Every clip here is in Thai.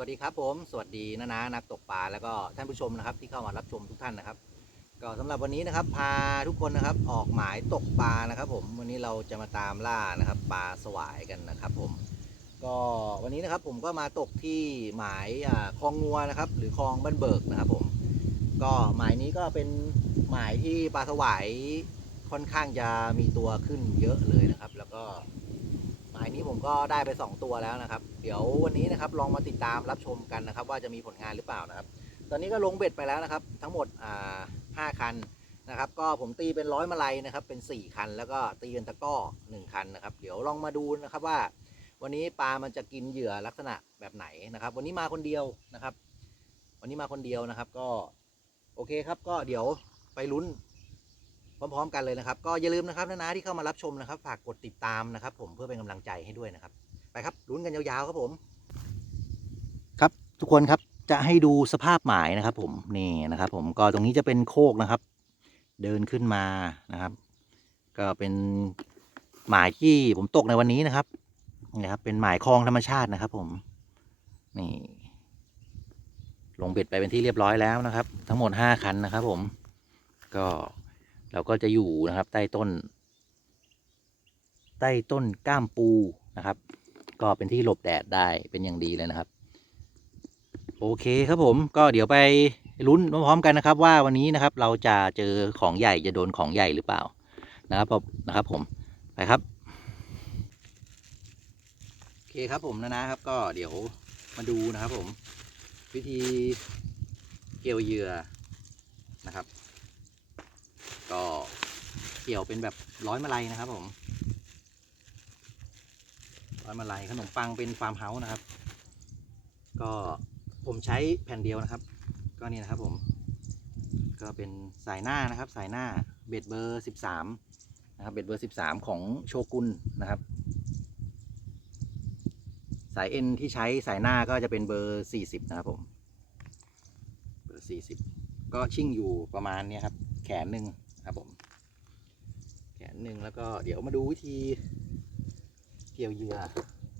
สวัสดีครับผมสวัสดีนะนะนักตกปลาแล้วก็ท่านผู้ชมนะครับ ที่เข้ามารับชมทุกท่านนะครับ ก็สำหรับวันนี้นะครับ พาทุกคนนะครับออกหมายตกปลานะครับ ผมวันนี้เราจะมาตามล่านะครับปลาสวายกันนะครับ ผม ก็วันนี้นะครับผมก็มาตกที่หมายคลองงัวนะครับ หรือคลองบ้านเบิกนะครับ ผม ก็หมายนี้ก็เป็นหมายที่ปลาสวายค่อนข้างจะมีตัวขึ้นเยอะเลยนะครับ แล้วก็ หมายนี้ผมก็ได้ไป 2 ตัวแล้วนะครับ เดี๋ยววันนี้นะครับลองมาติดตามรับชมกันนะครับ ว่าจะมีผลงานหรือเปล่านะครับ ตอนนี้ก็ลงเบ็ดไปแล้วนะครับ ทั้งหมดอ่าห้าคันนะครับ ก็ผมตีเป็นร้อยมาลัยนะครับ เป็น 4 คัน แล้วก็ตีเป็นตะก้อ 1 คันนะครับ เดี๋ยวลองมาดูนะครับว่า วันนี้ปลามันจะกินเหยื่อลักษณะแบบไหนนะครับ วันนี้มาคนเดียวนะครับ วันนี้มาคนเดียวนะครับ ก็โอเคครับ ก็เดี๋ยวไปลุ้น พร้อมๆ กันเลยนะครับ ก็อย่าลืมนะครับนะนะที่เข้ามารับชมนะครับ ฝากกดติดตามนะครับ ผมเพื่อเป็นกำลังใจให้ด้วยนะครับ ไปครับลุ้นกันยาวๆครับผม ครับทุกคนครับจะให้ดูสภาพหมายนะครับ ผมนี่นะครับ ผมก็ตรงนี้จะเป็นโคกนะครับ เดินขึ้นมานะครับ ก็เป็นหมายที่ผมตกในวันนี้นะครับนี่นะครับ เป็นหมายคลองธรรมชาตินะครับ ผมนี่ลงเบ็ดไปเป็นที่เรียบร้อยแล้วนะครับ ทั้งหมดห้าคันนะครับผมก็ เราก็จะอยู่นะครับ ใต้ต้น ใต้ต้นก้ามปูนะครับ ก็เป็นที่หลบแดดได้เป็นอย่างดีเลยนะครับ โอเคครับผมก็เดี๋ยวไปลุ้นพร้อมกันนะครับ ว่าวันนี้นะครับ เราจะเจอของใหญ่จะโดนของใหญ่หรือเปล่านะครับผมนะครับ ผมไปครับโอเคครับผมนะนะครับ ก็เดี๋ยวมาดูนะครับ ผม วิธีเกี่ยวเหยื่อนะครับ ก็เกี่ยวเป็นแบบร้อยมาลัยนะครับ ผมร้อยมาลัยขนมปังเป็นฟาร์มเฮาส์นะครับ ก็ผมใช้แผ่นเดียวนะครับ ก็นี่นะครับผม ก็เป็นสายหน้านะครับ สายหน้าเบ็ดเบอร์สิบสามนะครับเบ็ดเบอร์สิบสามของโชกุนนะครับ สายเอ็นที่ใช้สายหน้าก็จะเป็นเบอร์สี่สิบนะครับผม เบอร์สี่สิบก็ชิ่งอยู่ประมาณนี้ครับ แขนหนึ่ง หนึ่งแล้วก็เดี๋ยวมาดูวิธีเกี่ยวเหยื่อ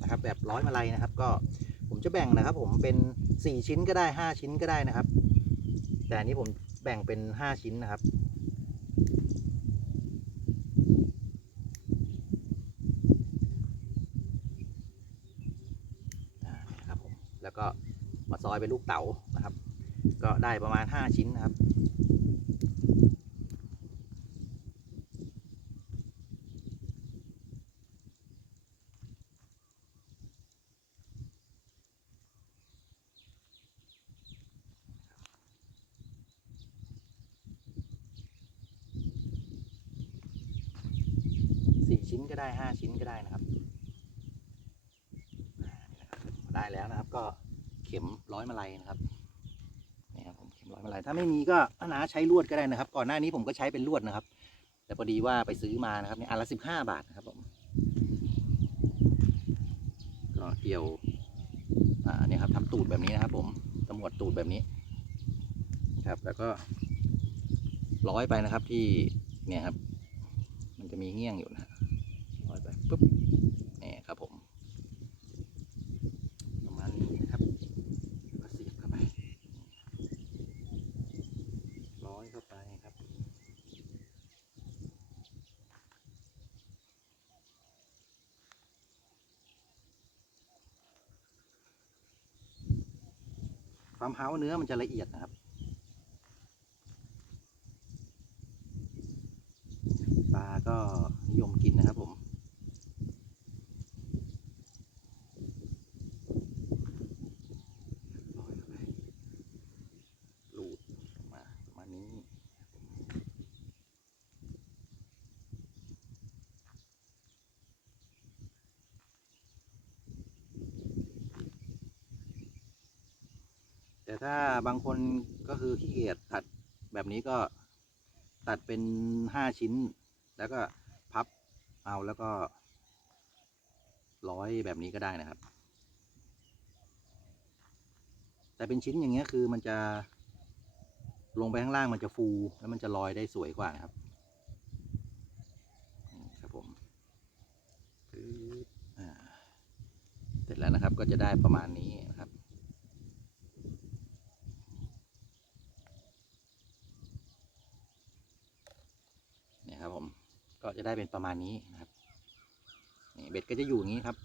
นะครับ แบบร้อยมาลัยนะครับ ก็ผมจะแบ่งนะครับ ผมเป็นสี่ชิ้นก็ได้ห้าชิ้นก็ได้นะครับ แต่อันนี้ผมแบ่งเป็นห้าชิ้นนะครับนะครับผมแล้วก็มาซอยเป็นลูกเต๋านะครับ ก็ได้ประมาณ 5 ชิ้นนะครับ สี่ ชิ้นก็ได้ห้าชิ้นก็ได้นะครับได้แล้วนะครับ ก็เข็มร้อยมาลัยนะครับนี่ครับผมเข็มร้อยมาลัยถ้าไม่มีก็อานาใช้ลวดก็ได้นะครับ ก่อนหน้านี้ผมก็ใช้เป็นลวดนะครับ แต่พอดีว่าไปซื้อมานะครับนี่อันละสิบห้าบาทนะครับผมก็เกี่ยวอ่าเนี่ยครับทำตูดแบบนี้นะครับ ผมตำรวจตูดแบบนี้ครับ แล้วก็ร้อยไปนะครับที่เนี่ยครับ มันจะมีเงี้ยงอยู่นะร้อยไปปุ๊บนี่ครับผม ประมาณนี้นะครับก็เสียบเข้าไป ร้อยเข้าไปครับ ความเฮาเนื้อมันจะละเอียดนะครับ ปลาก็นิยมกินนะครับผม ร้อยเข้าไปลูดออกมาประมาณนี้ แต่ ถ้าบางคนก็คือขี้เกียจตัดแบบนี้ก็ตัดเป็นห้าชิ้น แล้วก็พับเอาแล้วก็ ร้อยแบบนี้ก็ได้นะครับ แต่เป็นชิ้นอย่างเงี้ยคือมันจะลงไปข้างล่างมันจะฟู แล้วมันจะลอยได้สวยกว่านะครับนี่ครับผมปึ๊บอ่าเสร็จแล้วนะครับก็จะได้ประมาณนี้นะครับ จะได้เป็นประมาณนี้นะครับนี่เบ็ดก็จะอยู่อย่างนี้ครับ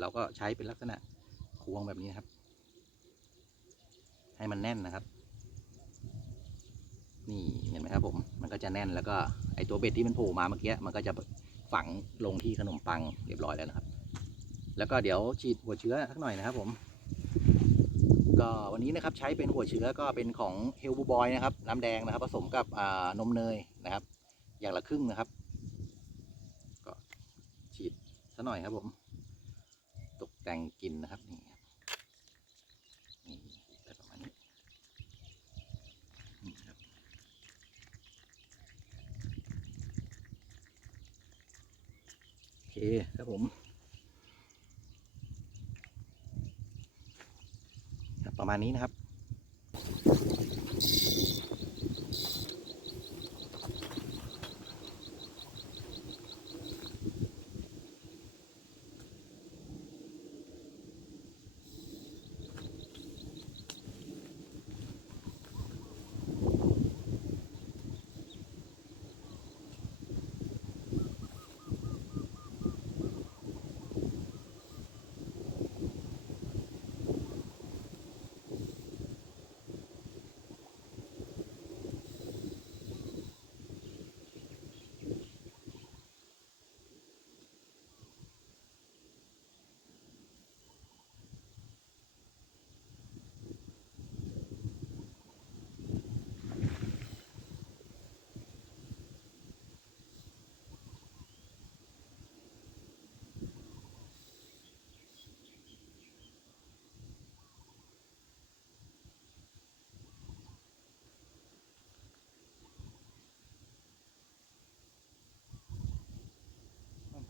เราก็ใช้เป็นลักษณะควงแบบนี้นะครับ ให้มันแน่นนะครับ นี่เห็นไหมครับผม มันก็จะแน่นแล้วก็ไอตัวเบ็ดที่มันโผล่มาเมื่อกี้มันก็จะฝังลงที่ขนมปังเรียบร้อยแล้วนะครับ แล้วก็เดี๋ยวฉีดหัวเชื้อสักหน่อยนะครับผมก็วันนี้นะครับใช้เป็นหัวเชื้อก็เป็นของเฮลบูบอยนะครับ น้ำแดงนะครับ ผสมกับนมเนยนะครับ อย่างละครึ่งนะครับ ฉีดสักหน่อยครับผม ตกแต่งกลิ่นนะครับนี่ครับนี่แต่ประมาณนี้นี่ครับโอเคครับผมประมาณนี้นะครับ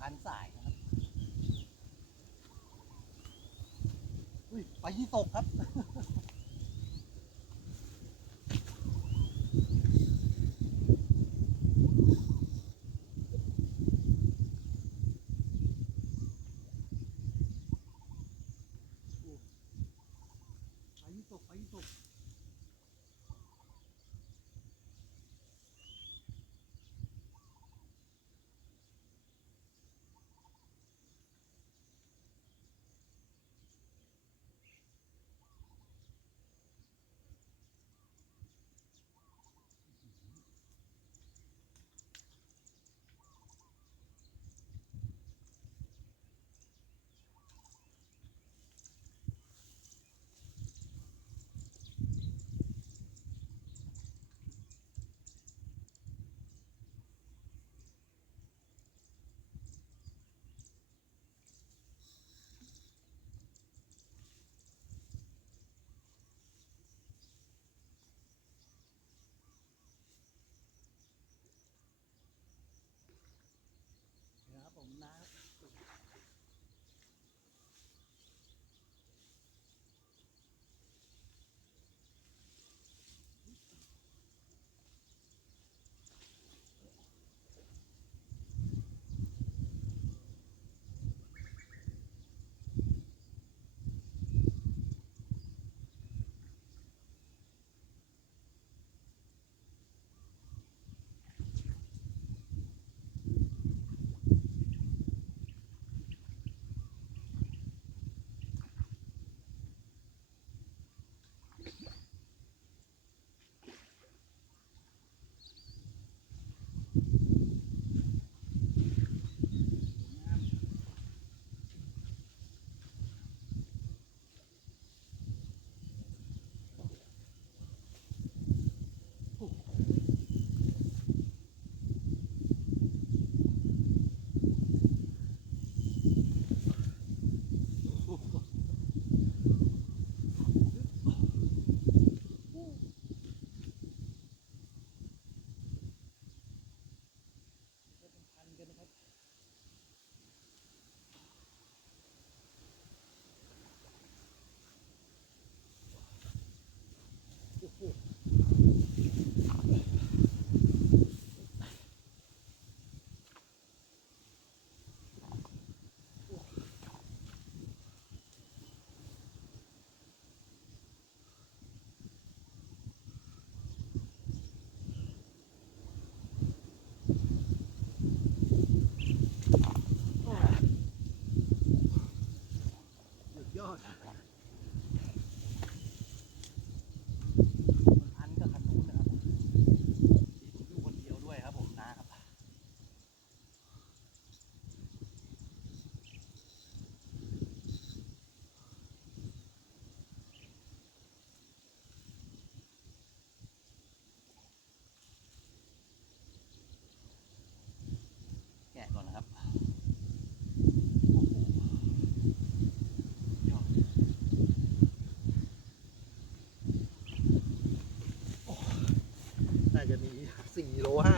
พันสายนะครับอุ้ยไปที่ตกครับ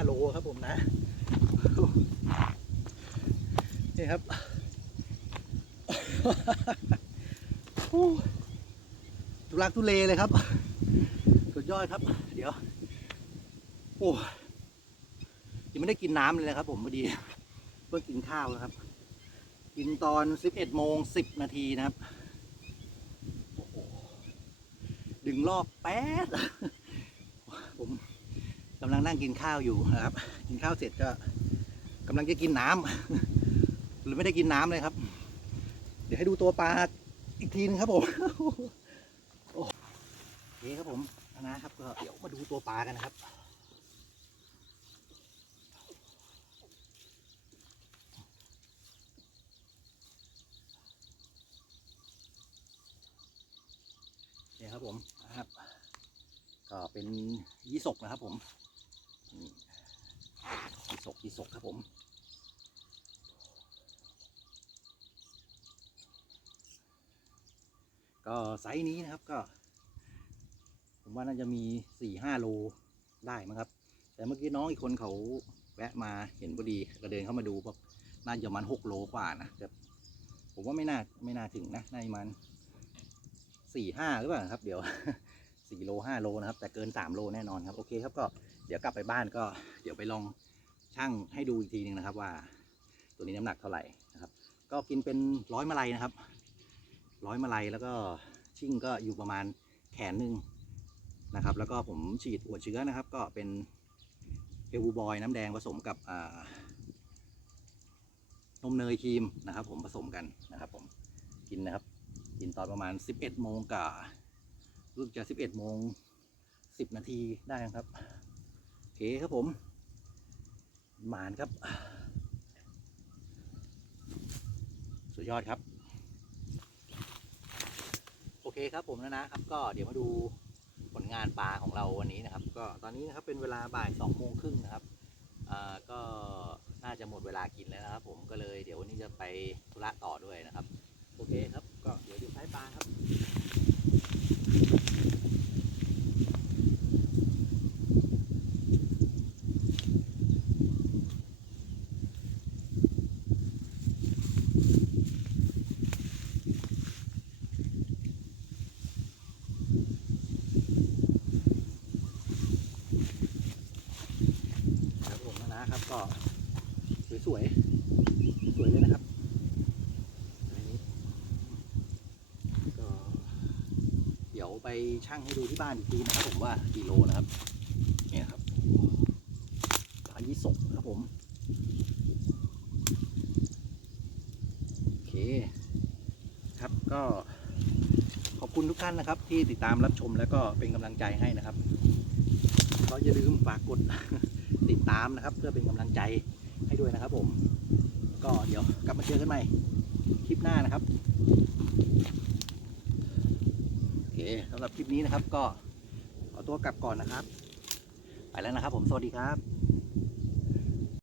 โลครับผมนะ นี่ครับทุลักทุเลเลยครับ สุดยอดครับ เดี๋ยว โอ้ยังไม่ได้กินน้ำเลยนะครับผมพอดี เพิ่งกินข้าวนะครับ กินตอน 11โมง10 นาทีนะครับ ดึงรอบแป๊ดผม กำลังนั่งกินข้าวอยู่นะครับ กินข้าวเสร็จก็กำลังจะกินน้ำหรือไม่ได้กินน้ำเลยครับ เดี๋ยวให้ดูตัวปลาอีกทีนึงครับผมโอเคครับผมนะครับก็เดี๋ยวมาดูตัวปลากันนะครับเนี่ยครับผมนะครับ ก็เป็นยี่สกนะครับผม นี่ยี่สกยี่สกครับผมก็ไซส์นี้นะครับก็ ผมว่าน่าจะมีสี่ห้าโลได้มั้งครับ แต่เมื่อกี้น้องอีกคนเขาแวะมาเห็นพอดีก็เดินเข้ามาดูบอกน่าจะมาณหกโลกว่านะแต่ผมว่าไม่น่าไม่น่าถึงนะน่าจะมาณสี่ห้าหรือเปล่าครับ เดี๋ยวสี่โลห้าโลนะครับ แต่เกินสามโลแน่นอนครับ โอเคครับก็ เดี๋ยวกลับไปบ้านก็เดี๋ยวไปลองชั่งให้ดูอีกทีหนึงนะครับ ว่า ตัวนี้น้ำหนักเท่าไหร่นะครับ ก็กินเป็นร้อยมาลัยนะครับ ร้อยมาลัยแล้วก็ชิ่งก็อยู่ประมาณแขนหนึ่งนะครับ แล้วก็ผมฉีดหัวเชื้อนะครับ ก็เป็นเอลบูบอยน้ำแดงผสมกับนมเนยครีมนะครับ ผมผสมกันนะครับ ผมกินนะครับ กินตอนประมาณ 11โมงกับรู้สึกจะ 11โมง10 นาทีได้ครับ เคครับผม หมานครับ สุดยอดครับ โอเคครับผมนะนะครับ ก็เดี๋ยวมาดูผลงานปลาของเราวันนี้นะครับ ก็ตอนนี้นะครับเป็นเวลาบ่าย2โมงครึ่งนะครับอ่าก็น่าจะหมดเวลากินแล้วนะครับ ผมก็เลยเดี๋ยววันนี้จะไปธุระต่อด้วยนะครับ โอเคครับ ก็เดี๋ยวดูท้ายปลาครับผมนะนะครับก็ สวย สวยเลยนะครับก็เดี๋ยวไปชั่งให้ดูที่บ้านอีกทีนะครับผมว่ากี่โลนะครับเนี่ยครับปลายี่สกนะครับผมโอเคครับก็ขอบคุณทุกท่านนะครับ ที่ติดตามรับชมแล้วก็เป็นกำลังใจให้นะครับก็อย่าลืมฝากกดติดตามนะครับ เพื่อเป็นกำลังใจ ให้ด้วยนะครับผม ก็เดี๋ยวกลับมาเจอกันใหม่คลิปหน้านะครับโอเคสำหรับคลิปนี้นะครับ ก็ขอตัวกลับก่อนนะครับ ไปแล้วนะครับผมสวัสดีครับ